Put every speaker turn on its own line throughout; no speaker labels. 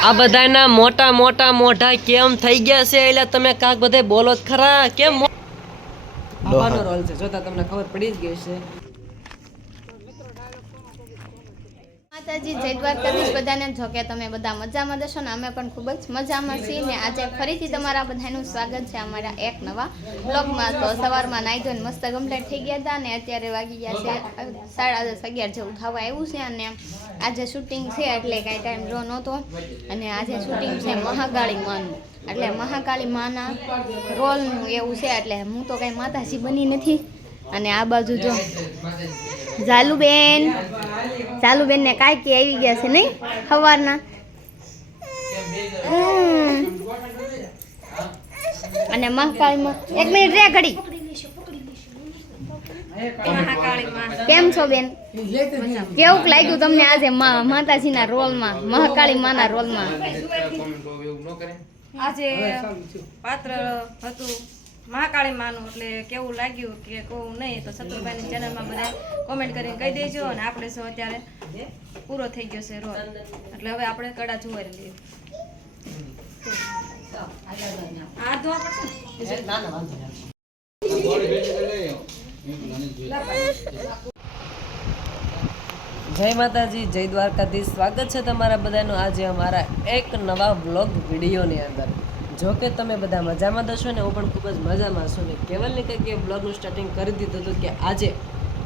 આ બધાના મોટા મોટા મોઢા કેમ થઈ ગયા છે? એટલે તમે કાક બધે બોલો જ ખરા? કેમ બાબાનો રોલ છે. જોતા તમને ખબર પડી જ ગઈ છે
માતાજી, જય દ્વારકાધીશ. બધાને જો કે તમે બધા મજામાં જશો ને, અમે પણ ખૂબ જ મજામાં છીએ ને આજે ફરીથી તમારા બધાનું સ્વાગત છે અમારા એક નવા બ્લોગમાં. તો સવારમાં નાહી ધોઈને મસ્ત કમ્પ્લીટ થઈ ગયા હતા ને અત્યારે વાગી ગયા છે સાડા દસ અગિયાર જેવું થવા આવ્યું છે અને આજે શૂટિંગ છે એટલે કાંઈ ટાઈમ જો નહોતો. અને આજે શૂટિંગ છે મહાકાળી માનું. એટલે મહાકાળી માના રોલનું એવું છે, એટલે હું તો કાંઈ માતાજી બની નથી. અને આ બાજુ જો ઝાલુબેન. ઝાલુબેન ને કાંઈક આવી ગયા છે નહીં? સવારના. અને મહાકાળીમાં. એક મિનિટ રે ઘડી. કેમ છો બેન? કેવું લાગ્યું તમને આજે માતાજીના રોલમાં મહાકાળી માના રોલમાં?
આજે પાત્ર હતું. મહાકાળી માનું એટલે કેવું લાગ્યું કે કહું નહીં, તો શત્રુભાઈની ચેનલમાં બધા કોમેન્ટ કરીને કહી દેજો અને આપણે શું અત્યારે પૂરો થઈ ગયો છે રોલ. એટલે હવે આપણે કડા જોવાઈ લઈએ ને?
જય માતાજી, જય દ્વારકાધીશ. સ્વાગત છે તમારા બધાનું આજે અમારા એક નવા વ્લોગ વિડીયોની અંદર. જો કે તમે બધા મજામાં દશો ને હું પણ ખૂબ જ મજામાં છું ને. કેવલને કંઈક એ વ્લોગનું સ્ટાર્ટિંગ કરી દીધું હતું કે આજે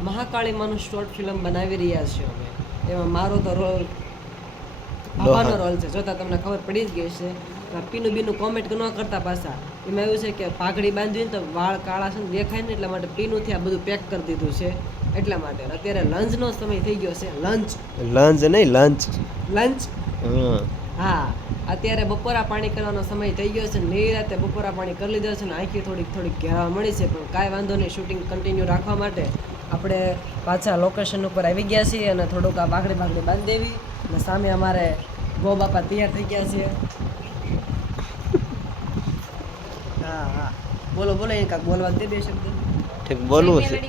મહાકાળીમાનું શોર્ટ ફિલ્મ બનાવી રહ્યા છીએ અમે. એમાં મારો તો રોલ બાબાનો રોલ છે. જોતા તમને ખબર પડી જ ગઈ છે પીનું બીનું કોમેન્ટ ન કરતા પાછા. એમાં એવું છે કે પાઘડી બાંધીને તો વાળ કાળા છે ને દેખાય ને એટલા માટે પીનુંથી આ બધું પેક કરી દીધું છે. એટલા માટે. અત્યારે લંચનો સમય થઈ ગયો છે. લંચ
લંચ નહીં લંચ
લંચ હા અત્યારે બપોરા પાણી કરવાનો સમય થઈ ગયો છે નિરાતે બપોરા પાણી કરી લીધા છે ને આંખી થોડીક થોડીક ઘેરાવા મળી છે પણ કાંઈ વાંધો નહીં શૂટિંગ કન્ટિન્યુ રાખવા માટે આપણે પાછા લોકેશન ઉપર આવી ગયા છીએ અને થોડુંક આ બાગડી બાગડી બાંધી દેવી અને સામે અમારે ગો બાપા તૈયાર થઈ ગયા છે. હા હા. બોલો બોલો એ કાંક બોલવા દે બે શબ્દ.
ઠીક બોલવું છે.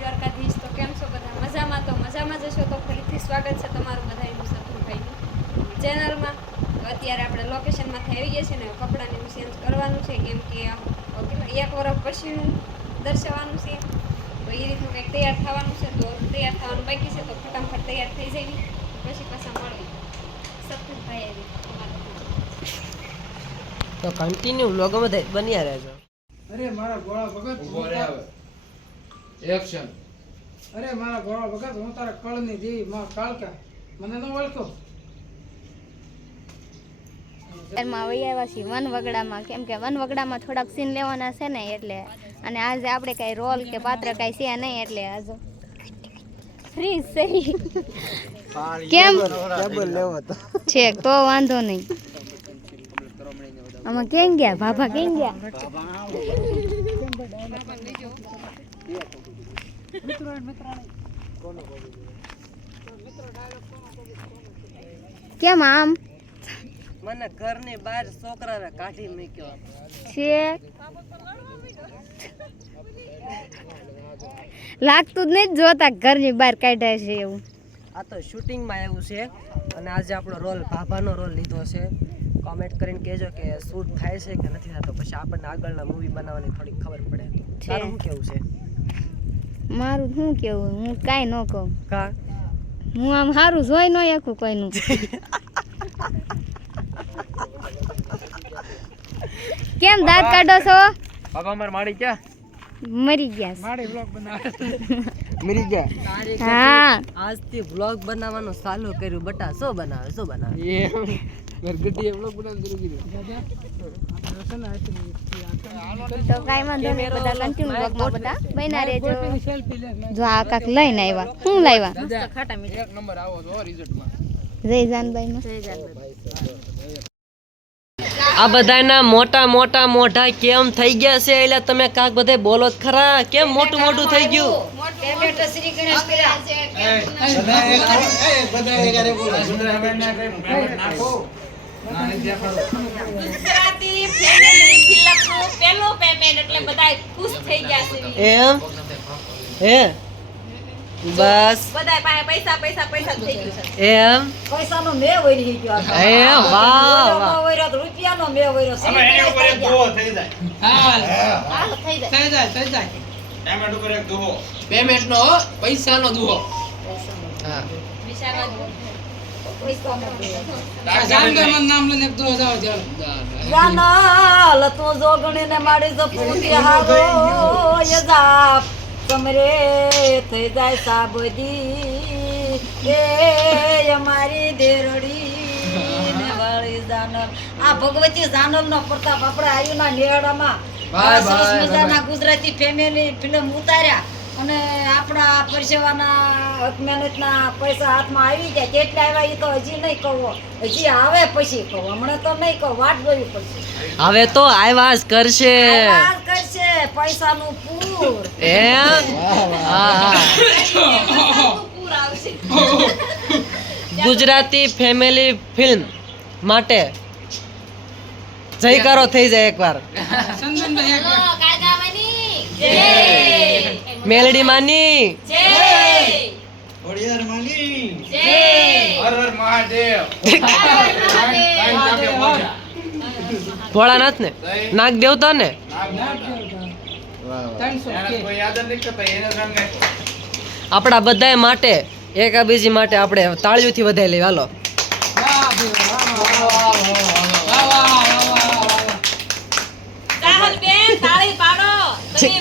દ્વારકાધીશ તો કેમ છો બધા? મજામાં તો? મજામાં જશો તો ફરીથી સ્વાગત છે તમારું બધાનું શત્રુભાઈની. ચેનલમાં અત્યારે આપણે લોકેશનમાંથી આવી ગયા છે ને કપડાને એવું ચેન્જ કરવાનું છે કેમ કે એક વરસ પછીનું દર્શાવવાનું છે. તો એ રીતનું કંઈક તૈયાર થવાનું છે તો તૈયાર થવાનું બાકી છે તો ફટાફટ તૈયાર થઈ જવી પછી પાછા મળવી શત્રુભાઈ આવી.
તો કન્ટિન્યુ વ્લોગમાં થઈ બન્યા રહેજો.
અરે મારા ગોળા ભગત ઊભો
રે
તારા-
એક્શન
અરે મારા ગોળા ભગત હું તારા કળની દેવી માં કાળકા. મને ન ઓળખો.
શહેરમાં વહી આવ્યા છીએ વનવગડામાં. કેમ કે વનવગડામાં થોડાક સીન લેવાના છે ને એટલે. અને આજે આપણે કાંઈ રોલ કે પાત્ર કાંઈ છે નહીં એટલે આજે. ફ્રી સહી કેમ?
કેબલ લેવો તો.
છે તો વાંધો નહીં. આમાં કેમ ગયા? ભાભા કેમ ગયા? કેમ આમ?
મને ઘરની બહાર છોકરાને કાઢી મૂક્યો.
છે. લાગતું જ નહીં જોતા ઘરની બહાર કાઢ્યા છે એવું.
આ તો શૂટિંગમાં એવું છે અને આજે આપણો રોલ ભાભાનો રોલ લીધો છે. કોમેન્ટ કરીને કહેજો કે શૂટ થાય છે કે નથી થતો પછી આપણને આગળના મૂવી બનાવવાની થોડી ખબર પડે. તારું શું કેવું છે?
મારું શું કેવું? હું કાંઈ ન કહું.
કા?
હું આમ સારું જોઈ ન શકું કોઈનું. કેમ દાંત કાઢો છો?
બાબા માર માડી ક્યાં
મરી ગયા
માડી બ્લોગ બનાવે
મરી ગયા?
હા.
આજથી વ્લોગ બનાવવાનું ચાલુ કર્યું બટા શું બનાવે શું બનાવે?
ઘરગટી બ્લોગ બનાવી શરૂ કર્યું.
તો કાંઈ વાંધો નહીં બધા કન્ટિન્યુ બ્લોગમાં બધા. બન્યા રહેજો. જો આ કાક લઈને આવ્યા. શું લાવ્યા?
એક નંબર આવો છો રિઝલ્ટમાં
જય જાનભાઈ
આ બધાના મોટા મોટા મોઢા કેમ થઈ ગયા છે? એટલે તમે કાક બધે બોલો ખરા. કેમ મોટું મોટું થઈ ગયું? એમ હે બસ.
બધાય પાસે પૈસા પૈસા પૈસા થઈ ગયું. છે
એમ?
પૈસાનો મેં વરી ગયો
એ વાહ
ઓલો
વાહ.
વયરો તો રૂપિયાનો મેં વયરો સિમેન્ટ થઈ ગયા.
હાલ.
હાલો થઈ જાય.
થઈ જાય થઈ જાય.
પેમેન્ટ નો પૈસા નો દુહો.
હા.
તું જોગણીને મારી જો હારો જાપ. કમરે થઈ જાય સાબદી. એ અમારી દેરડી ને વાળી આ ભગવતી જાનમ નો પ્રતાપ આપણે આયુ
ના
સરસ મજાના ગુજરાતી ફેમિલી ફિલ્મ ઉતાર્યા. અને આપણા પરસેવાના મહેનતના પૈસા હાથમાં આવી જાય. કેટલા આવ્યા એ તો હજી નહીં કહો. હજી આવે પછી કહો. હમણાં તો નહીં કહો. વાટ જોવી પડશે.
હવે તો આવ્યા જ કરશે.
વાત કરશે. પૈસાનું પૂર.
એમ ગુજરાતી ફેમિલી ફિલ્મ માટે. જયકારો થઈ જાય એકવાર.
ચંદનભાઈ એક
મેલડી માની.
હર હર મહાદેવ.
ભોળાનાથ ને નાગ દેવતા ને આપણા બધા માટે એકાબીજી માટે આપણે તાળીઓથી વધાઈ લઈ હાલો
વાહ ભાઈ વાહ વાહ વાહ વાહ વાહ વાહ વાહ
ચાહલ બેન તાળી પાડો.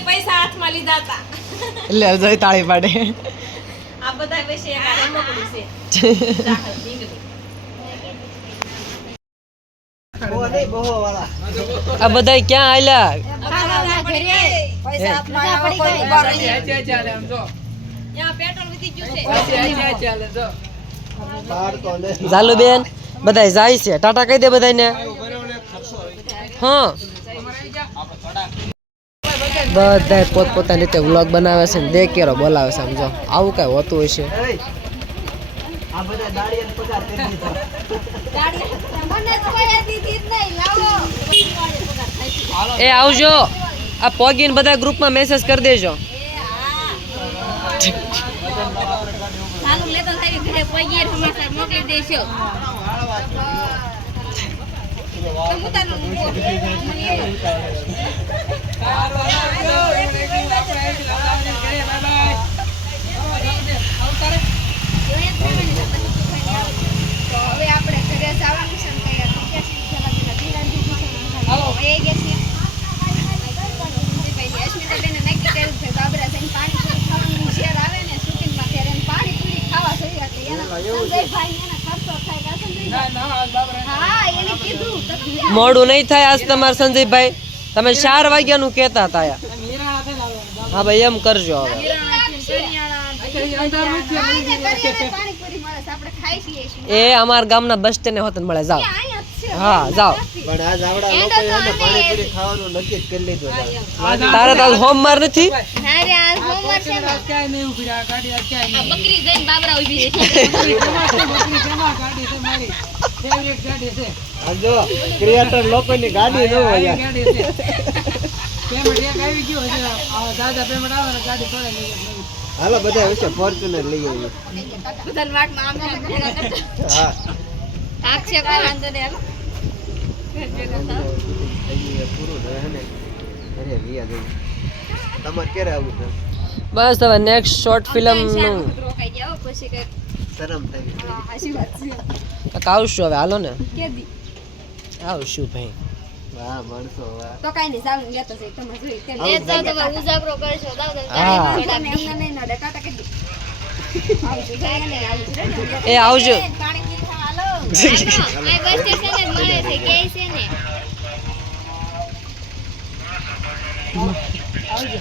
પૈસા હાથમાં લીધા હતા.
એટલે જઈ તાળી પાડે.
આ બધા વિશે આ
ક્યાં આયલા? ઝાલુ બેન બધા જાય છે. ટાટા કહી દે બધાને હા. બધાય પોતપોતાની રીતે વ્લોગ બનાવે છે ને દે કેરો બોલાવે છે સમજો આવું કઈ હોતું હશે
નહીં લાવો
એ આવજો આ પોગીને બધા ગ્રુપમાં મેસેજ કરી દેજો
મોકલી દેશો
મોડું નહીં થાય આજ તમારે સંજયભાઈ. તમે ચાર વાગ્યાનું કહેતા હતા હા ભાઈ એમ કરજો હવે. એ અમારા ગામના બસ સ્ટેન્ડ હોતન મળે જાઓ.
અહીંયા જ છે.
હા જાઓ. તારે તો હોમવાર નથી?
હોમવર્ક છે ને.
આજ ક્યાંય નહીં ઊભી રહે, આ ગાડી આજ ક્યાંય
આ બકરી જઈને બાબરા ઊભી છે
છે છે
જો ક્રિએટર લોકોની ગાડી ન હોય
આવી
યાર.
ગાડી પેમેન્ટ એક આવી ગયું હશે આ દાદા પેમેન્ટ આવે ને ગાડી થોડે લઈ
હાલો બધા વિશે ફોર્ચ્યુનર લઈ આવીએ
આમ તેમ ભેગા કરતા.
હા
આક્ષેપ આવે. વાંધો નહીં હાલો.
પૂરું રહે ને અરે વિયા તમારે ક્યારે આવું છે
બસ હવે નેક્સ્ટ શોર્ટ
ફિલ્મનું કઈ
શરમ થઈ
આવશું હવે હાલો ને. આવશું ભાઈ.
વાહ મળશો વાહ.
તો કાંઈ નહીં લેતો તમે જોઈ તેમ
એ તો તમે ઉજાગરો કરશો દાવ.
તમે એમને નડે.
એ આવજો.
ને.
આવજો.